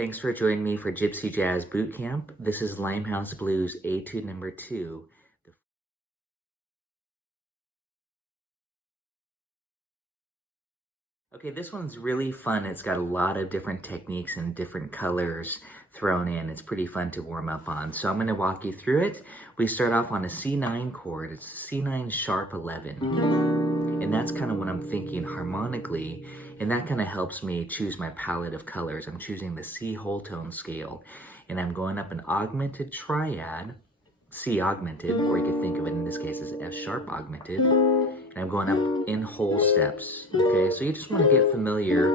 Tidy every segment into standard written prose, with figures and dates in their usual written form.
Thanks for joining me for Gypsy Jazz Boot Camp. This is Limehouse Blues Etude number 2. Okay, this one's really fun. It's got a lot of different techniques and different colors thrown in. It's pretty fun to warm up on. So I'm going to walk you through it. We start off on a C9 chord. It's C9 sharp 11. And that's kind of what I'm thinking harmonically. And that kind of helps me choose my palette of colors. I'm choosing the C whole tone scale. And I'm going up an augmented triad, C augmented, or you could think of it in this case as F sharp augmented. And I'm going up in whole steps, okay? So you just want to get familiar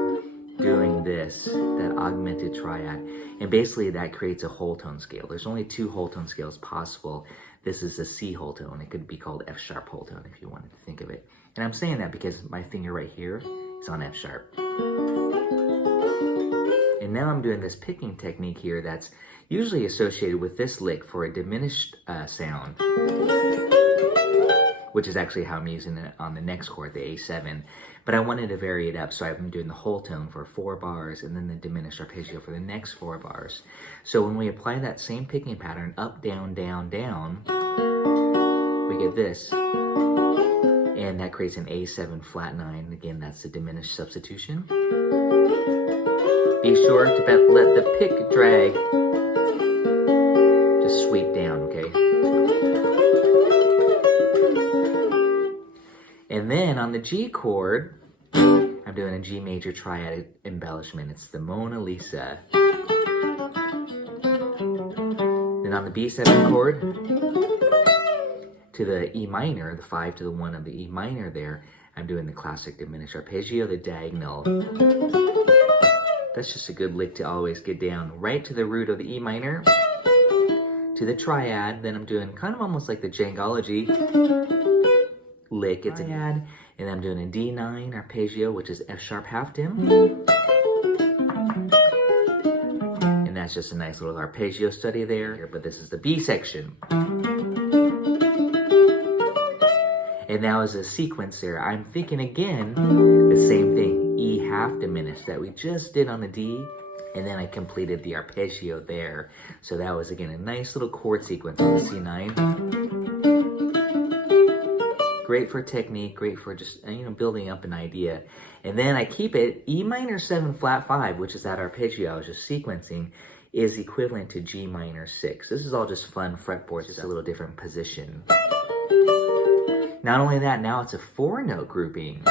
doing this, that augmented triad. And basically that creates a whole tone scale. There's only 2 whole tone scales possible. This is a C whole tone. It could be called F sharp whole tone if you wanted to think of it. And I'm saying that because my finger right here is on F sharp. And now I'm doing this picking technique here that's usually associated with this lick for a diminished sound, which is actually how I'm using it on the next chord, the A7. But I wanted to vary it up, so I'm doing the whole tone for 4 bars and then the diminished arpeggio for the next 4 bars. So when we apply that same picking pattern, up, down, down, down, we get this. And that creates an A7 flat 9. Again, that's the diminished substitution. Be sure to let the pick drag just sweep down, okay? And then on the G chord, I'm doing a G major triad embellishment. It's the Mona Lisa. Then on the B7 chord, to the E minor, the 5 to the 1 of the E minor there, I'm doing the classic diminished arpeggio, the diagonal. That's just a good lick to always get down right to the root of the E minor, to the triad. Then I'm doing kind of almost like the Jangology lick. It's a triad, and I'm doing a D9 arpeggio, which is F sharp half dim. And that's just a nice little arpeggio study there, but this is the B section. And now as a sequence there, I'm thinking again, the same thing, E half diminished that we just did on the D, and then I completed the arpeggio there. So that was again a nice little chord sequence on the C9. Great for technique, great for just, building up an idea. And then I keep it, E minor 7 flat 5, which is that arpeggio I was just sequencing, is equivalent to G minor 6. This is all just fun fretboard, just a little different position. Not only that, now it's a 4-note grouping.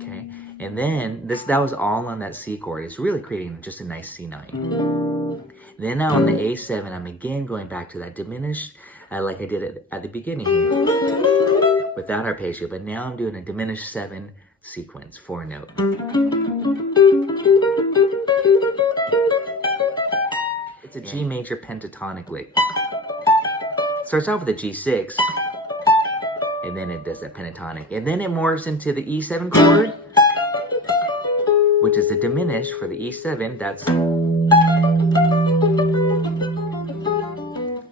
Okay, and then that was all on that C chord. It's really creating just a nice C9. Then now on the A7, I'm again going back to that diminished, like I did at the beginning here, without arpeggio, but now I'm doing a diminished 7 sequence, 4-note. It's a G major pentatonic lick. Starts off with a G6, and then it does that pentatonic, and then it morphs into the E7 chord, which is the diminished for the E7. That's,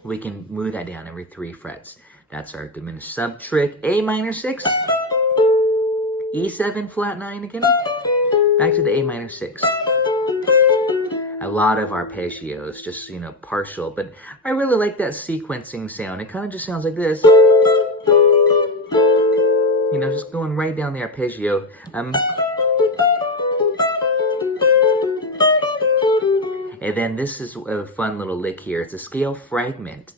we can move that down every 3 frets. That's our diminished sub trick. A minor 6, E7 flat 9 again, back to the A minor 6. A lot of arpeggios, just, partial, but I really like that sequencing sound. It kind of just sounds like this. Just going right down the arpeggio. And then this is a fun little lick here. It's a scale fragment.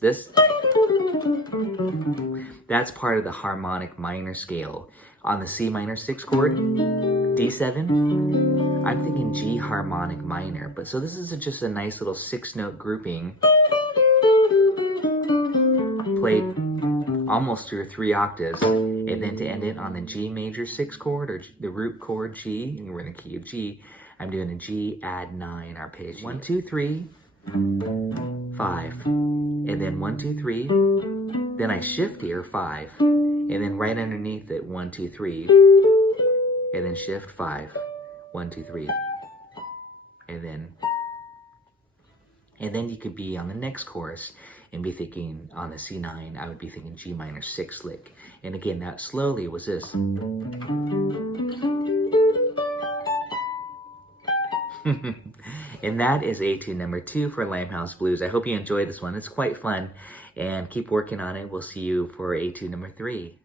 That's part of the harmonic minor scale. On the C minor 6 chord, D7, I'm thinking G harmonic minor, but so this is just a nice little 6-note grouping, played almost through 3 octaves, and then to end it on the G major 6 chord, or the root chord G, and we're in the key of G, I'm doing a G add 9 arpeggio. 1, 2, 3, 5, and then 1, 2, 3, then I shift here, 5, and then right underneath it, 1, 2, 3, and then shift 5, 1, 2, 3, and then you could be on the next chorus and be thinking on the C9, I would be thinking G minor 6 lick. And again, that slowly was this. And that is Etude number 2 for Limehouse Blues. I hope you enjoyed this one. It's quite fun. And keep working on it. We'll see you for Etude number 3.